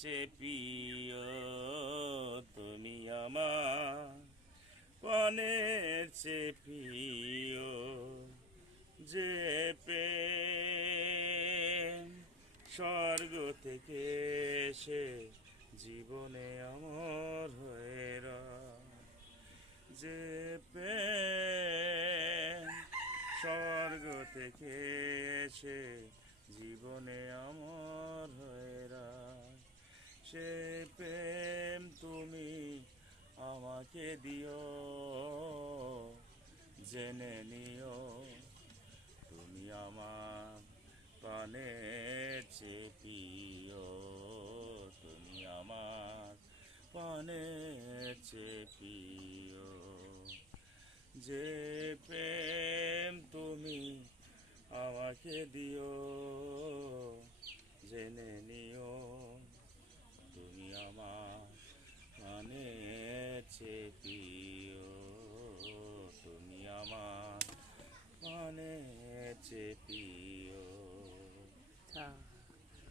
প্রিয় তুমি আমার প্রাণের চেয়ে প্রিয় যে প্রেম স্বর্গ থেকে এসে জীবনে আমার হয়ে যে প্রেম স্বর্গ থেকে এসে জীবনে আমার হয়ে সে প্রেম তুমি আমাকে দিও জেনে নিও তুমি আমার প্রাণের চেয়ে প্রিয় তুমি আমার প্রাণের চেয়ে প্রিয় যে প্রেম তুমি আমাকে দিও জেনে নিও তুমি আমার প্রাণের চেয়ে প্রিয় তুমি আমার প্রাণের চেয়ে প্রিয়।